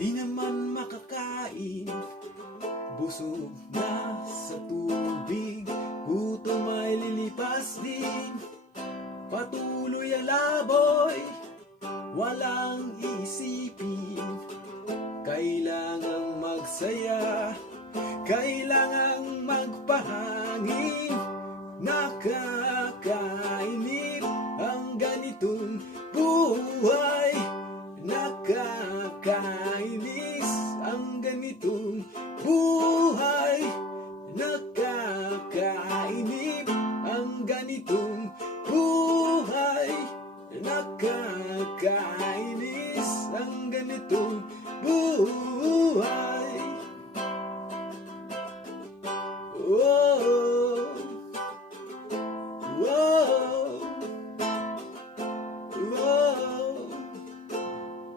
Di naman makakain, busog na sa tubig, gutom ay lilipas din. Patuloy ang laboy, walang isipin. Kailangang magsaya, kailangang magpahangin. Nakakainip ang ganitong buhay. Nakakainip.